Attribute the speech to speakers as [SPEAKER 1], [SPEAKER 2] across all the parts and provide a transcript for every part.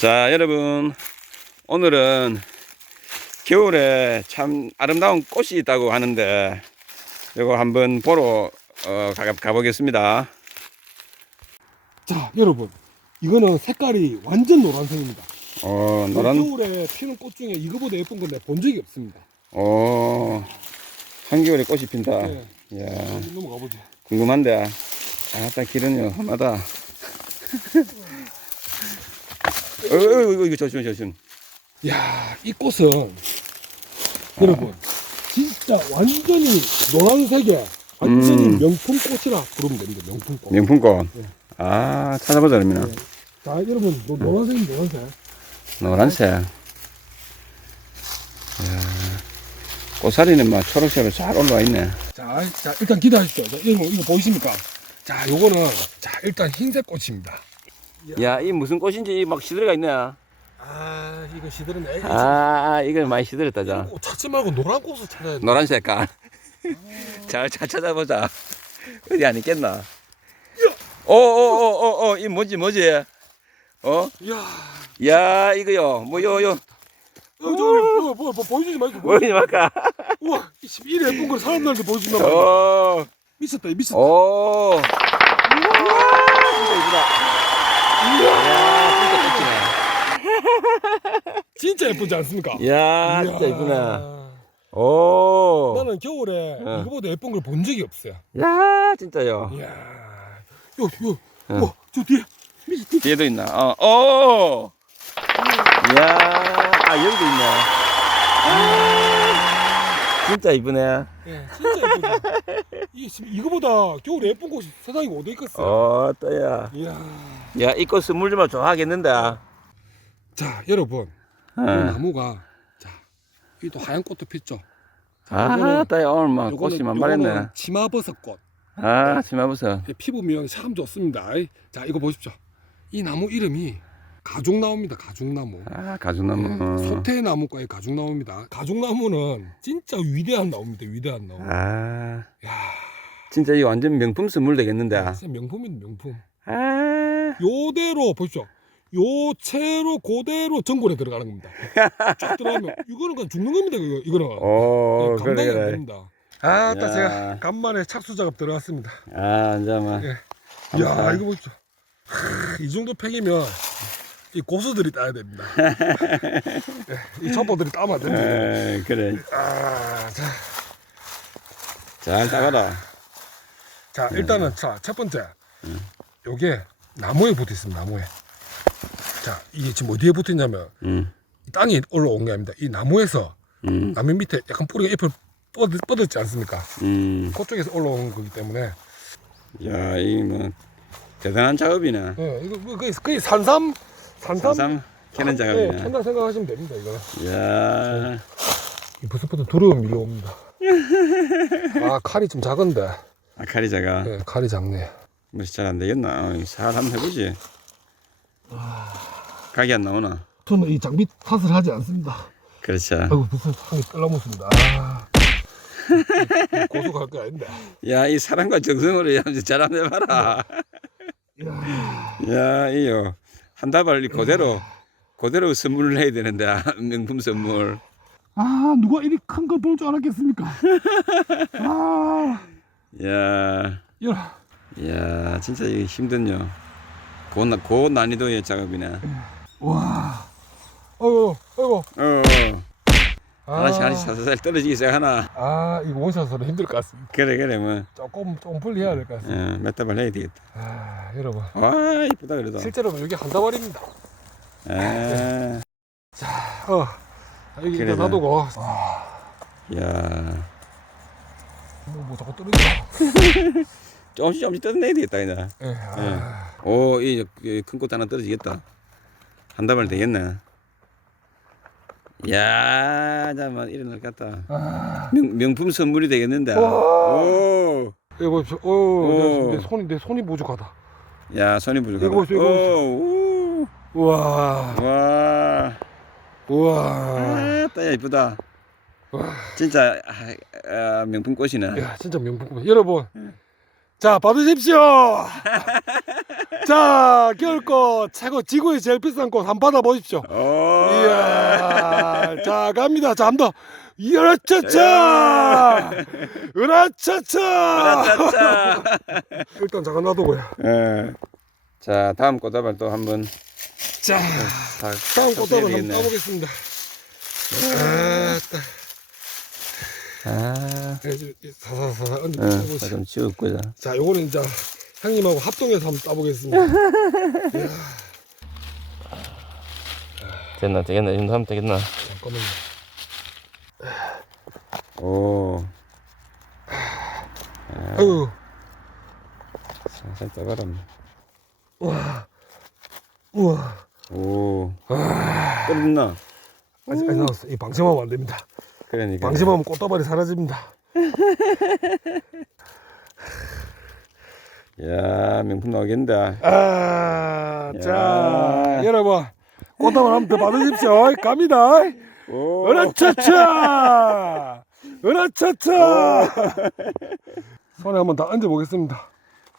[SPEAKER 1] 자, 여러분. 오늘은 겨울에 참 아름다운 꽃이 있다고 하는데, 이거 한번 보러 어, 가, 가보겠습니다.
[SPEAKER 2] 자, 여러분. 이거는 색깔이 완전 노란색입니다.
[SPEAKER 1] 어, 노란,
[SPEAKER 2] 겨울에 피는 꽃 중에 이거보다 예쁜 건 내가 본 적이 없습니다.
[SPEAKER 1] 어, 한겨울에 꽃이 핀다.
[SPEAKER 2] 네.
[SPEAKER 1] 이야,
[SPEAKER 2] 넘어가 보죠.
[SPEAKER 1] 궁금한데. 아, 딱 길은요, 험하다. 어, 어, 이거, 이거 조심, 조심.
[SPEAKER 2] 야, 이 꽃은 여러분 진짜 완전히 노란색의 완전히
[SPEAKER 1] 음.
[SPEAKER 2] 명품 꽃이라 부르면 됩니다. 명품 꽃.
[SPEAKER 1] 명품꽃.
[SPEAKER 2] 네.
[SPEAKER 1] 아, 찾아보자, 그러면.
[SPEAKER 2] 네. 자, 여러분 노, 노란색이 노란색.
[SPEAKER 1] 노란색. 이야, 꽃사리는 막 초록초록 잘 올라와 있네.
[SPEAKER 2] 자, 자 일단 기다리십시오. 자, 여러분 이거 보이십니까? 자, 요거는 자 일단 흰색 꽃입니다.
[SPEAKER 1] 야, 이 무슨 꽃인지 막 시들어가 있네.
[SPEAKER 2] 아, 이거 시들은 애기.
[SPEAKER 1] 아, 이걸 많이 시들었다, 자.
[SPEAKER 2] 꽃 찾지 말고 노란 꽃을 찾아야 돼.
[SPEAKER 1] 노란 색깔. 잘, 잘 찾아보자. 어디 안 있겠나? 오, 오, 오, 오, 오, 이 뭐지, 뭐지? 어?
[SPEAKER 2] 이야,
[SPEAKER 1] 야, 이거요. 뭐, 요, 요.
[SPEAKER 2] 어, 저, 뭐, 뭐, 뭐, 보여주지 말고.
[SPEAKER 1] 뭐지, 말까?
[SPEAKER 2] 우와, 이 이래 예쁜 걸 사람들한테 돼.
[SPEAKER 1] 오,
[SPEAKER 2] 미쳤다, 이 미쳤다.
[SPEAKER 1] 오. 진짜 이쁘다.
[SPEAKER 2] 진짜 예쁘지 않습니까?
[SPEAKER 1] 야, 진짜. 이쁘네. 오.
[SPEAKER 2] 나는 겨울에
[SPEAKER 1] 어.
[SPEAKER 2] 이거보다 예쁜 걸 본 적이 없어요.
[SPEAKER 1] 야, 진짜요.
[SPEAKER 2] 이야, 요, 요,
[SPEAKER 1] 어.
[SPEAKER 2] 와, 저 뒤에, 미쳤, 뒤에.
[SPEAKER 1] 뒤에도 있나? 어, 오. 야, 아, 여기도 있네. 아, 진짜 이쁘네.
[SPEAKER 2] 예, 진짜 예쁘죠. 이게 지금 이거보다 겨울에 예쁜 곳이 세상에 어디 있겠어요?
[SPEAKER 1] 어, 또야.
[SPEAKER 2] 이야.
[SPEAKER 1] 야, 이 꽃은 물 주면 좋아하겠는데.
[SPEAKER 2] 자, 여러분, 이
[SPEAKER 1] 어.
[SPEAKER 2] 나무가 자, 이 또 하얀 꽃도 폈죠.
[SPEAKER 1] 아, 또야, 오늘 막 꽃이 만발했네.
[SPEAKER 2] 요거는 치마버섯 꽃.
[SPEAKER 1] 아, 치마부서.
[SPEAKER 2] 피부 미용 참 좋습니다. 자, 이거 보십시오. 이 나무 이름이 가죽나무입니다. 가죽나무.
[SPEAKER 1] 아,
[SPEAKER 2] 예,
[SPEAKER 1] 가죽나무.
[SPEAKER 2] 소태나무과의 가죽나무입니다. 가죽나무는 진짜 위대한 나무입니다. 위대한 나무.
[SPEAKER 1] 아,
[SPEAKER 2] 야,
[SPEAKER 1] 진짜 이 완전 명품 선물 되겠는데.
[SPEAKER 2] 진짜 명품인 명품.
[SPEAKER 1] 아,
[SPEAKER 2] 요대로 보십시오. 요 채로 그대로 전골에 들어가는 겁니다. 쫙 들어가면 이거는 그냥 죽는 겁니다. 이거 이거는
[SPEAKER 1] 오,
[SPEAKER 2] 예,
[SPEAKER 1] 그래,
[SPEAKER 2] 감당이 안
[SPEAKER 1] 그래.
[SPEAKER 2] 됩니다. 아, 딱
[SPEAKER 1] 야.
[SPEAKER 2] 제가 간만에 착수 작업 들어갔습니다.
[SPEAKER 1] 아, 뭐.
[SPEAKER 2] 예.
[SPEAKER 1] 감사.
[SPEAKER 2] 야, 이거 보십시오. 하, 이 정도 팩이면 이 고수들이 따야 됩니다. 예, 이 첩보들이 따면 안 됩니다.
[SPEAKER 1] 에, 그래.
[SPEAKER 2] 아, 자,
[SPEAKER 1] 잘 따가라.
[SPEAKER 2] 자 일단은 자 첫 번째 요게 나무에 붙어 있습니다. 나무에. 자 이게 지금 어디에 붙어 있냐면
[SPEAKER 1] 음,
[SPEAKER 2] 이 땅이 올라온 게 아닙니다. 이 나무에서
[SPEAKER 1] 음,
[SPEAKER 2] 나무 밑에 약간 뿌리가 잎을 뻗, 뻗었지 않습니까?
[SPEAKER 1] 음.
[SPEAKER 2] 그쪽에서 올라온 거기 때문에
[SPEAKER 1] 야, 이 뭐, 대단한 작업이네.
[SPEAKER 2] 예, 이거 뭐 거의, 거의 산삼 산삼
[SPEAKER 1] 산삼 캐는
[SPEAKER 2] 예,
[SPEAKER 1] 작업이네.
[SPEAKER 2] 천장 생각하시면 됩니다. 이거
[SPEAKER 1] 야,
[SPEAKER 2] 이 벌써부터 두려움 밀려옵니다. 아 칼이 좀 작은데
[SPEAKER 1] 아카리자가
[SPEAKER 2] 예, 칼이 작네.
[SPEAKER 1] 뭐잘안 되겠나? 어, 잘 한번 해보지. 각이 안 나오나?
[SPEAKER 2] 저는 이 장비 탓을 하지 않습니다.
[SPEAKER 1] 그렇지.
[SPEAKER 2] 아이고 무슨 상이 떨라붙습니다. 아, 고소 갈거 아닌데.
[SPEAKER 1] 야, 이 사람과 정성으로 하면서 잘 한번 해봐라.
[SPEAKER 2] 이야,
[SPEAKER 1] 야, 이요. 한 다발 그대로, 그대로 선물을 해야 되는데, 아, 명품 선물.
[SPEAKER 2] 아 누가 이리 큰 걸 볼 줄 알았겠습니까? 아,
[SPEAKER 1] 야,
[SPEAKER 2] 야,
[SPEAKER 1] 야, 진짜 이게 힘든요. 고, 나- 고 난이도의 작업이네.
[SPEAKER 2] 와, 아이고, 아이고.
[SPEAKER 1] 어,
[SPEAKER 2] 아,
[SPEAKER 1] 하나씩 하나씩 살살 떨어지기 시작하나.
[SPEAKER 2] 아 이거 원샷으로 힘들 것 같습니다.
[SPEAKER 1] 그래, 그래, 뭐.
[SPEAKER 2] 조금 좀 분리해야 될 것 같습니다.
[SPEAKER 1] 어, 몇 다발 해야 되겠다.
[SPEAKER 2] 아 여러분,
[SPEAKER 1] 와, 이쁘다, 그래도.
[SPEAKER 2] 실제로 여기 한 다발입니다.
[SPEAKER 1] 아,
[SPEAKER 2] 어, 여기
[SPEAKER 1] 그래도.
[SPEAKER 2] 일단 놔두고. 아,
[SPEAKER 1] 야.
[SPEAKER 2] 뭐, 뭐 자꾸 떨어지나?
[SPEAKER 1] 조금씩 조금씩 뜯어내야 되겠다, 이제.
[SPEAKER 2] 예, 아,
[SPEAKER 1] 오, 이 큰 꽃 하나 떨어지겠다. 한 다발 되겠네. 야, 잠만 일어날 것 같다.
[SPEAKER 2] 아.
[SPEAKER 1] 명, 명품 선물이 되겠는데.
[SPEAKER 2] 와.
[SPEAKER 1] 오,
[SPEAKER 2] 이거 보십시오. 어,
[SPEAKER 1] 오.
[SPEAKER 2] 내, 내 손이 내 손이 부족하다.
[SPEAKER 1] 야, 손이 부족하다.
[SPEAKER 2] 이거 보세요, 이거
[SPEAKER 1] 오, 오, 와,
[SPEAKER 2] 우와.
[SPEAKER 1] 아, 따야 이쁘다.
[SPEAKER 2] 와.
[SPEAKER 1] 진짜 아, 아, 명품 꽃이네.
[SPEAKER 2] 야, 진짜 명품. 여러분, 자 받으십시오. 자, 겨울꽃 최고 지구의 제일 비싼 꽃 한번 받아 보십시오.
[SPEAKER 1] 오.
[SPEAKER 2] 이야, 자 갑니다. 자, 한번 더. 으라차차. 일단 잠깐 놔두고요.
[SPEAKER 1] 예. 자, 다음 꽃다발 또 한번
[SPEAKER 2] 자,
[SPEAKER 1] 다
[SPEAKER 2] 다음
[SPEAKER 1] 또
[SPEAKER 2] 꽃다발 한번. 따보겠습니다. 아,
[SPEAKER 1] 아,
[SPEAKER 2] 이제 사사사사 얹어
[SPEAKER 1] 응,
[SPEAKER 2] 보시죠.
[SPEAKER 1] 좀 치웠고요.
[SPEAKER 2] 자, 요거는 이제 형님하고 합동해서 한번 따보겠습니다.
[SPEAKER 1] 됐나, 되겠나, 이 정도 하면 되겠나.
[SPEAKER 2] 잠깐만요.
[SPEAKER 1] 오,
[SPEAKER 2] 아유,
[SPEAKER 1] 살살 떠봐라.
[SPEAKER 2] 우와, 우와.
[SPEAKER 1] 오, 끝나.
[SPEAKER 2] 아직 안 나왔어. 이 방심하면 안 됩니다.
[SPEAKER 1] 그러니까.
[SPEAKER 2] 방심하면 꽃다발이 사라집니다.
[SPEAKER 1] 야, 명품 나오겠다.
[SPEAKER 2] 아,
[SPEAKER 1] 야.
[SPEAKER 2] 자, 여러분 꽃다발 한번 더 받으십시오. 갑니다.
[SPEAKER 1] 오,
[SPEAKER 2] 으라차차, 으라차차. 손에 한번 다 얹어 보겠습니다.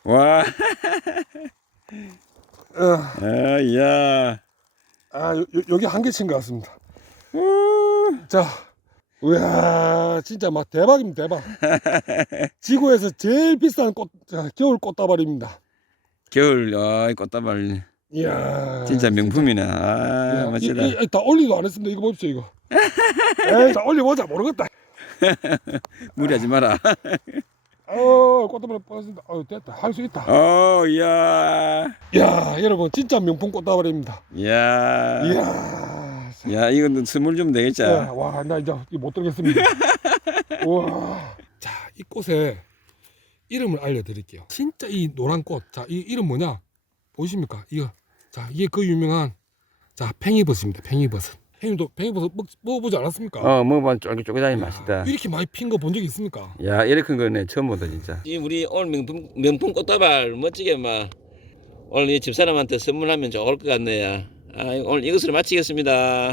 [SPEAKER 1] 와,
[SPEAKER 2] 어,
[SPEAKER 1] 아, 야.
[SPEAKER 2] 아, 요, 요- 여기 한 개친 것 같습니다. 자, 우야, 진짜 막 대박입니다, 대박. 지구에서 제일 비싼 꽃, 자, 겨울 꽃다발입니다.
[SPEAKER 1] 겨울, 아, 이 꽃다발.
[SPEAKER 2] 이야,
[SPEAKER 1] 진짜 명품이네. 아,
[SPEAKER 2] 이야,
[SPEAKER 1] 멋지다.
[SPEAKER 2] 이, 이, 다 올리도 안 했습니다. 이거 봅시오, 이거. 에이, 자, 올려보자, 모르겠다.
[SPEAKER 1] 무리하지 마라.
[SPEAKER 2] 어, 꽃다발 빠졌습니다. 어, 됐다. 할 수 있다.
[SPEAKER 1] 오, 야.
[SPEAKER 2] 이야, 여러분, 진짜 명품 꽃다발입니다.
[SPEAKER 1] 야.
[SPEAKER 2] 이야.
[SPEAKER 1] 야, 이건 선물 주면 되겠지.
[SPEAKER 2] 야, 와, 나 이제 못 들겠습니다. 와. 자, 이 꽃에 이름을 알려드릴게요. 진짜 이 노란 꽃. 자, 이 이름 뭐냐? 보이십니까? 이거. 자, 이게 그 유명한 자, 팽이버섯입니다. 팽이버섯. 형님도 팽이버섯 먹, 먹어보지 않았습니까?
[SPEAKER 1] 어, 먹어봐. 쫄깃쫄깃하니 맛있다.
[SPEAKER 2] 이렇게 많이 핀 거 본 적 있습니까?
[SPEAKER 1] 야, 이렇게 큰 거네. 처음 보다, 진짜. 이 우리 오늘 명품, 명품 꽃다발 멋지게 막 오늘 이 집사람한테 선물하면 좋을 것 같네요. 아, 오늘 이것으로 마치겠습니다.